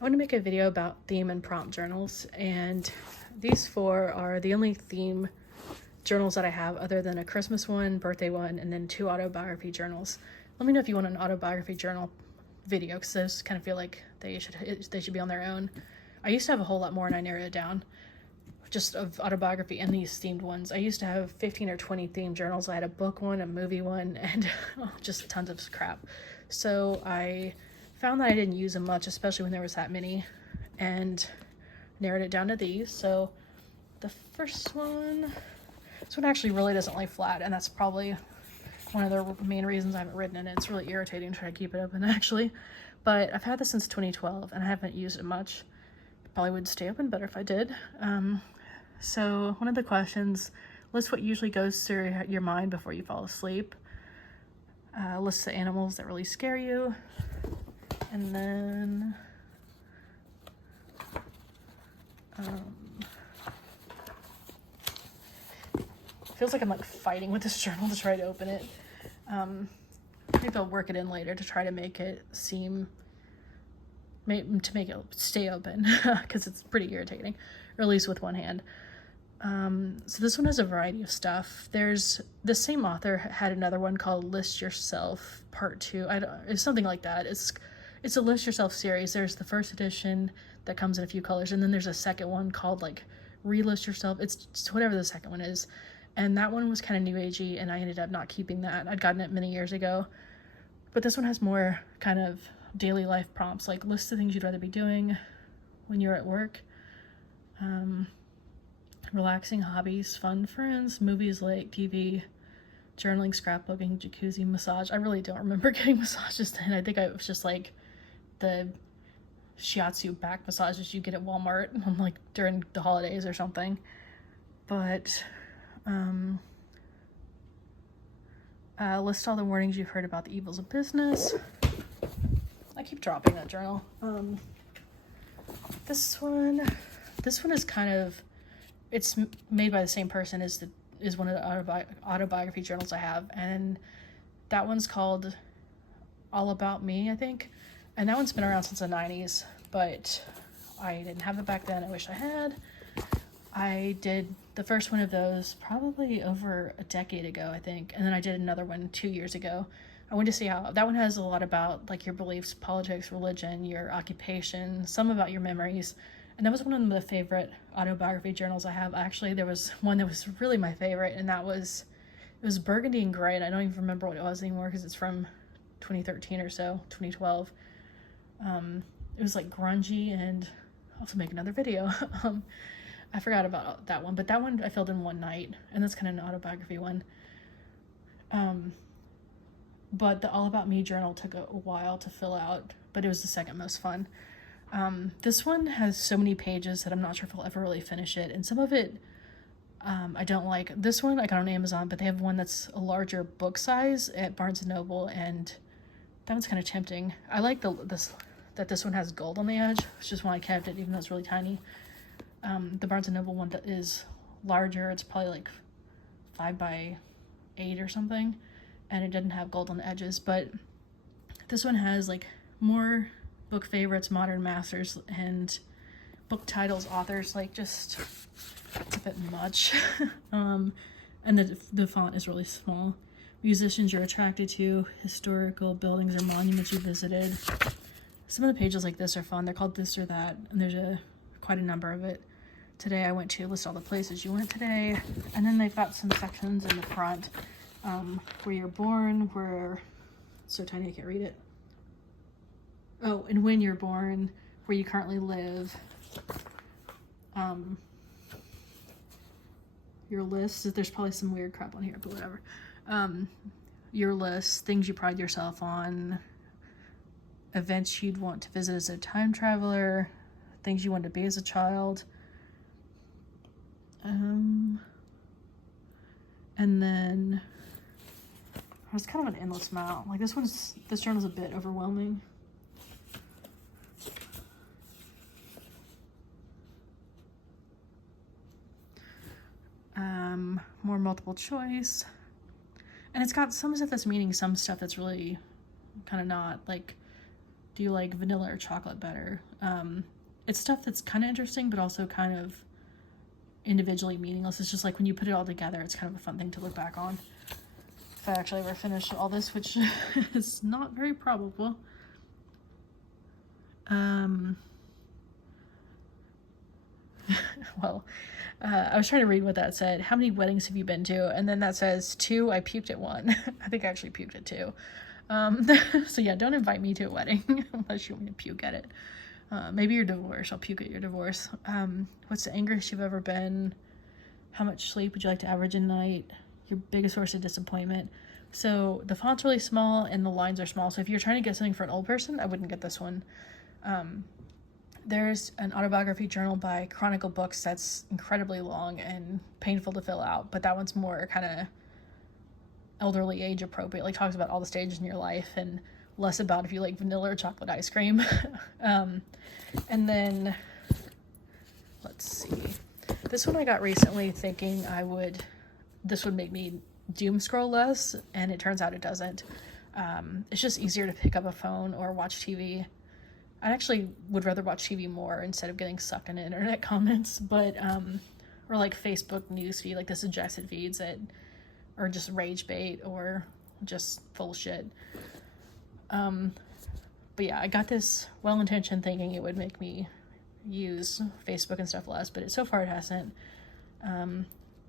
I want to make a video about theme and prompt journals, and these four are the only theme journals that I have other than a Christmas one, birthday one, and then 2 autobiography journals. Let me know if you want an autobiography journal video, because those kind of feel like they should be on their own. I used to have a whole lot more and I narrowed it down just of autobiography and these themed ones. I used to have 15 or 20 themed journals. I had a book one, a movie one, and just tons of crap. So I found that I didn't use them much, especially when there was that many, and narrowed it down to these. So the first one, this one actually really doesn't lay flat, and that's probably one of the main reasons I haven't written in it. It's really irritating to try to keep it open, actually. But I've had this since 2012, and I haven't used it much. Probably would stay open better if I did. So one of the questions, list what usually goes through your mind before you fall asleep. List the animals that really scare you. And then feels like I'm like fighting with this journal to try to open it. Maybe I'll work it in later to try to make it make it stay open because it's pretty irritating, or at least with one hand. So this one has a variety of stuff. There's the same author had another one called List Yourself Part 2. It's something like that. It's a List Yourself series. There's the first edition that comes in a few colors, and then there's a second one called like Relist Yourself. It's whatever the second one is. And that one was kind of new agey, and I ended up not keeping that. I'd gotten it many years ago. But this one has more kind of daily life prompts, like list the things you'd rather be doing when you're at work. Relaxing hobbies, fun friends, movies, lake, TV, journaling, scrapbooking, jacuzzi, massage. I really don't remember getting massages then. I think I was just like the shiatsu back massages you get at Walmart like during the holidays or something. But list all the warnings you've heard about the evils of business. I keep dropping that journal. This one is kind of, it's made by the same person as one of the autobiography journals I have, and that one's called All About Me, I think, and that one's been around since the 90s, but I didn't have it back then. I wish I had. I did the first one of those probably over a decade ago, I think, and then I did another one 2 years ago. I wanted to see how that one has a lot about like your beliefs, politics, religion, your occupation, some about your memories. And that was one of the favorite autobiography journals I have. Actually, there was one that was really my favorite, and it was burgundy and gray, and I don't even remember what it was anymore because it's from 2013 or so, 2012. It was like grungy, and I'll have to make another video. I forgot about that one, but that one I filled in one night, and that's kind of an autobiography one. But the All About Me journal took a while to fill out, but it was the second most fun. This one has so many pages that I'm not sure if I'll ever really finish it, and some of it I don't like. This one I got on Amazon, but they have one that's a larger book size at Barnes & Noble, and that one's kind of tempting. I like this one has gold on the edge, which is why I kept it, even though it's really tiny. The Barnes & Noble one that is larger, it's probably like 5x8 or something, and it didn't have gold on the edges, but this one has like more book favorites, modern masters, and book titles, authors, like just it's a bit much. And the font is really small. Musicians you're attracted to, historical buildings or monuments you visited. Some of the pages like this are fun. They're called This or That, and there's quite a number of it. Today I went to list all the places you went today, and then they've got some sections in the front where you're born, where it's so tiny I can't read it. Oh, and when you're born, where you currently live, your list. There's probably some weird crap on here, but whatever. Your list, things you pride yourself on, events you'd want to visit as a time traveler, things you wanted to be as a child. And then there's kind of an endless amount. Like this journal's a bit overwhelming. More multiple choice. And it's got some stuff that's meaning, some stuff that's really kind of not. Like, Do you like vanilla or chocolate better? It's stuff that's kind of interesting, but also kind of individually meaningless. It's just like when you put it all together, it's kind of a fun thing to look back on. If I actually ever finish all this, which is not very probable. Well, I was trying to read what that said. How many weddings have you been to? And then that says 2. I puked at 1. I think I actually puked at 2. So yeah, don't invite me to a wedding unless you want me to puke at it. Maybe your divorce. I'll puke at your divorce. What's the angriest you've ever been? How much sleep would you like to average a night? Your biggest source of disappointment. So the font's really small and the lines are small. So if you're trying to get something for an old person, I wouldn't get this one. There's an autobiography journal by Chronicle Books that's incredibly long and painful to fill out, but that one's more kind of elderly age appropriate, like talks about all the stages in your life and less about if you like vanilla or chocolate ice cream. And then, let's see. This one I got recently thinking this would make me doom scroll less, and it turns out it doesn't. It's just easier to pick up a phone or watch TV. I actually would rather watch TV more instead of getting sucked into internet comments, but, or like Facebook newsfeed, like the suggested feeds that are just rage bait or just full shit. But yeah, I got this well-intentioned thinking it would make me use Facebook and stuff less, but so far it hasn't.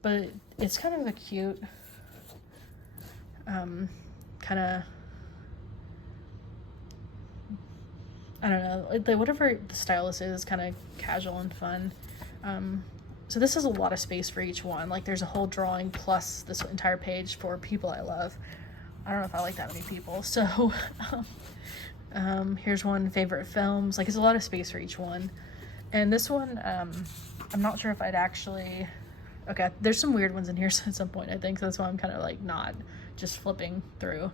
But it's kind of a cute, kind of, I don't know, whatever the stylus is kind of casual and fun. So this is a lot of space for each one. Like there's a whole drawing plus this entire page for people I love. I don't know if I like that many people. So here's one, favorite films. Like it's a lot of space for each one. And this one, I'm not sure if I'd actually, okay, there's some weird ones in here at some point, I think. So that's why I'm kind of like not just flipping through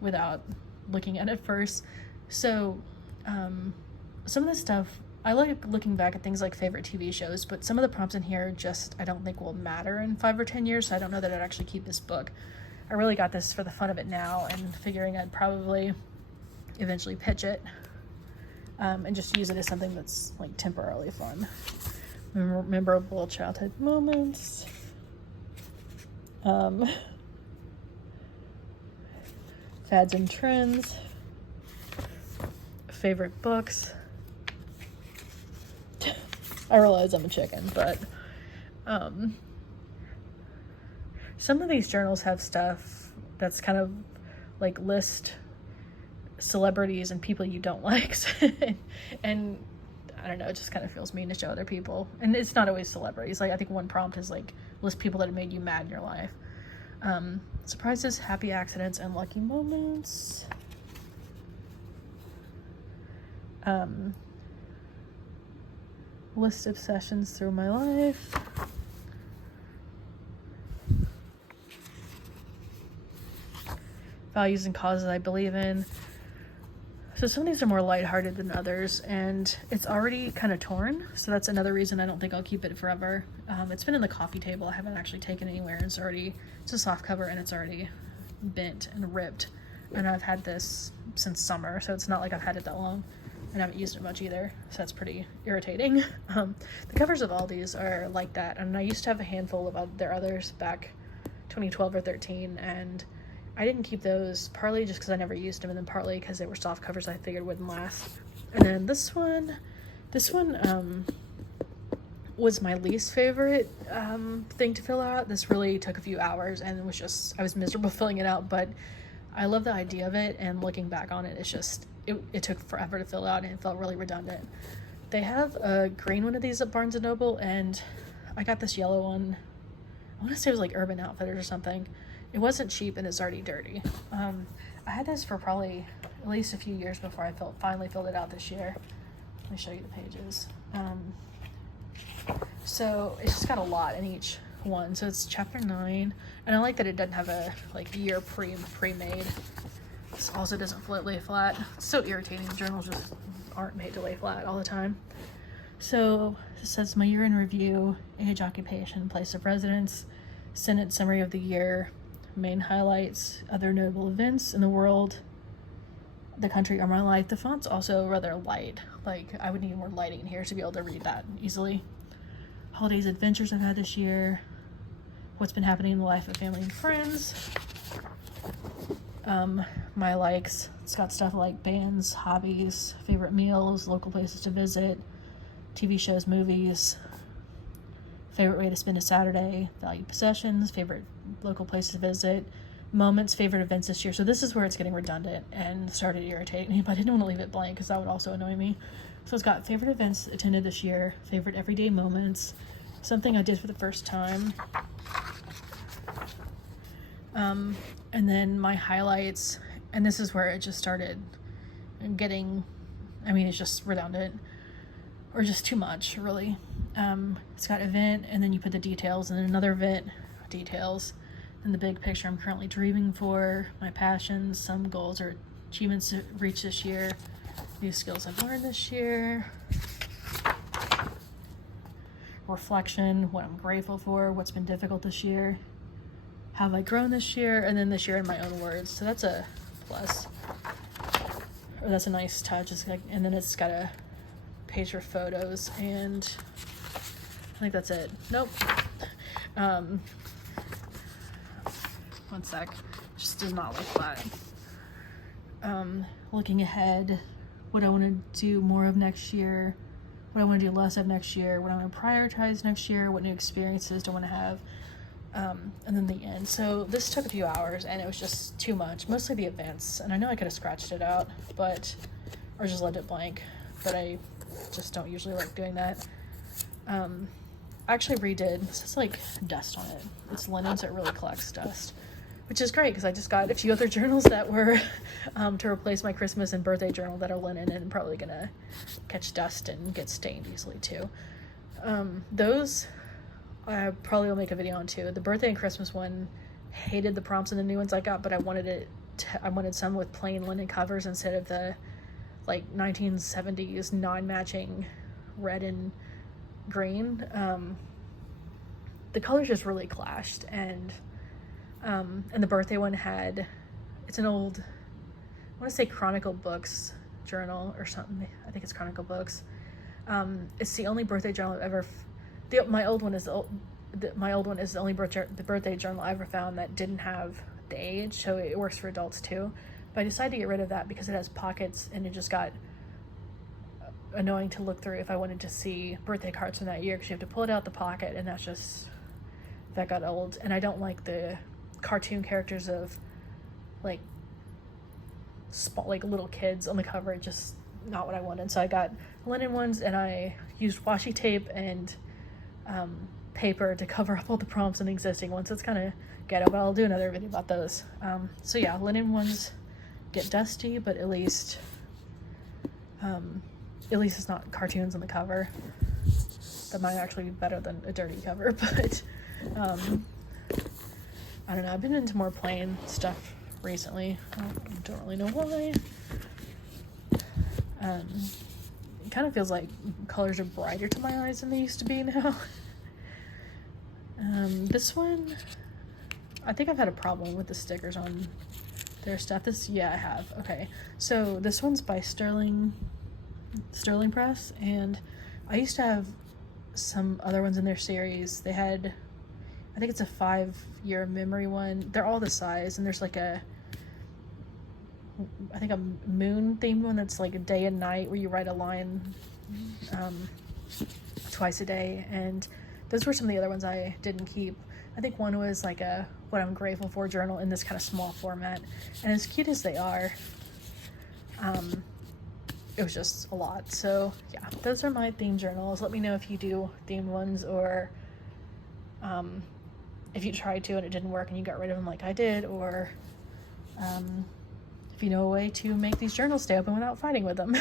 without looking at it first. So some of the stuff, I like looking back at things like favorite TV shows, but some of the prompts in here just I don't think will matter in 5 or 10 years, so I don't know that I'd actually keep this book. I really got this for the fun of it now and figuring I'd probably eventually pitch it and just use it as something that's like temporarily fun. Memorable childhood moments. Fads and trends. Favorite books. I realize I'm a chicken, but some of these journals have stuff that's kind of like list celebrities and people you don't like. And I don't know, it just kind of feels mean to show other people. And it's not always celebrities. Like I think one prompt is like list people that have made you mad in your life. Surprises, happy accidents, and lucky moments. List obsessions through my life. Values and causes I believe in. So some of these are more lighthearted than others, and it's already kind of torn, so that's another reason I don't think I'll keep it forever. It's been in the coffee table. I haven't actually taken it anywhere. It's a soft cover, and it's already bent and ripped, and I've had this since summer, so it's not like I've had it that long, and I haven't used it much either, so that's pretty irritating. The covers of all these are like that, and I used to have a handful of their others back 2012 or 13, and I didn't keep those partly just because I never used them, and then partly because they were soft covers I figured wouldn't last. And then this one was my least favorite thing to fill out. This really took a few hours, and I was miserable filling it out, but I love the idea of it, and looking back on it, it's just, it took forever to fill out, and it felt really redundant. They have a green one of these at Barnes & Noble, and I got this yellow one. I want to say it was like Urban Outfitters or something. It wasn't cheap, and it's already dirty. I had this for probably at least a few years before I finally filled it out this year. Let me show you the pages. So it's just got a lot in each one. So it's chapter 9, and I like that it doesn't have a like year pre-made. This also doesn't lay flat. It's so irritating. Journals just aren't made to lay flat all the time. So it says my year in review, age, occupation, place of residence, Senate summary of the year, main highlights, other notable events in the world, The Country of My Life. The font's also rather light. Like, I would need more lighting in here to be able to read that easily. Holidays Adventures I've had this year. What's Been Happening in the Life of Family and Friends. My likes. It's got stuff like bands, hobbies, favorite meals, local places to visit, TV shows, movies, favorite way to spend a Saturday, valued possessions, favorite local places to visit, moments, favorite events this year. So this is where it's getting redundant and started irritating me, but I didn't want to leave it blank because that would also annoy me. So it's got favorite events attended this year, favorite everyday moments, something I did for the first time, and then my highlights. And this is where it just started getting, I mean, it's just redundant or just too much, really. It's got event, and then you put the details, and then another event, details, and the big picture I'm currently dreaming for, my passions, some goals or achievements to reach this year, new skills I've learned this year, reflection, what I'm grateful for, what's been difficult this year, how have I grown this year, and then this year in my own words. So that's a plus, or that's a nice touch. It's like, and then it's got a page for photos, and I think that's it. Nope. One sec. Just does not look that. Looking ahead, what I want to do more of next year, what I want to do less of next year, what I want to prioritize next year, what new experiences do I want to have, and then the end. So this took a few hours, and it was just too much, mostly the events, and I know I could have scratched it out, but, or just left it blank, but I just don't usually like doing that. I actually redid, this has like dust on it. It's linen, so it really collects dust, which is great because I just got a few other journals that were to replace my Christmas and birthday journal that are linen and probably gonna catch dust and get stained easily too. Those I probably will make a video on too. The birthday and Christmas one, hated the prompts in the new ones I got, but I wanted some with plain linen covers instead of the like 1970s non-matching red and green. The colors just really clashed, and the birthday one had, it's an old, I want to say Chronicle Books journal or something. I think it's Chronicle Books. It's the only birthday journal I've ever, my old one is the only birthday journal I ever found that didn't have the age, so it works for adults too. But I decided to get rid of that because it has pockets, and it just got annoying to look through if I wanted to see birthday cards from that year, because you have to pull it out the pocket, and that got old. And I don't like the cartoon characters of like little kids on the cover. Just not what I wanted. So I got linen ones, and I used washi tape and paper to cover up all the prompts in the existing ones. So it's kind of ghetto, but I'll do another video about those. So yeah, linen ones get dusty, but at least it's not cartoons on the cover. That might actually be better than a dirty cover, but I don't know. I've been into more plain stuff recently. I don't really know why. It kind of feels like colors are brighter to my eyes than they used to be now. This one, I think I've had a problem with the stickers on their stuff. Yeah, I have. Okay, so this one's by Sterling Press, and I used to have some other ones in their series. They had, I think it's a 5-year memory one. They're all the size, and there's like I think a moon themed one that's like a day and night where you write a line twice a day, and those were some of the other ones I didn't keep. I think one was like a what I'm grateful for journal in this kind of small format, and as cute as they are, it was just a lot. So yeah, those are my themed journals. Let me know if you do themed ones, or if you tried to and it didn't work and you got rid of them like I did, or if you know a way to make these journals stay open without fighting with them.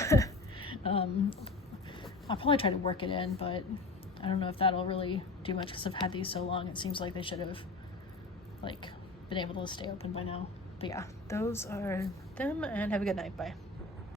I'll probably try to work it in, but I don't know if that'll really do much because I've had these so long. It seems like they should have like been able to stay open by now. But yeah, those are them, and have a good night. Bye.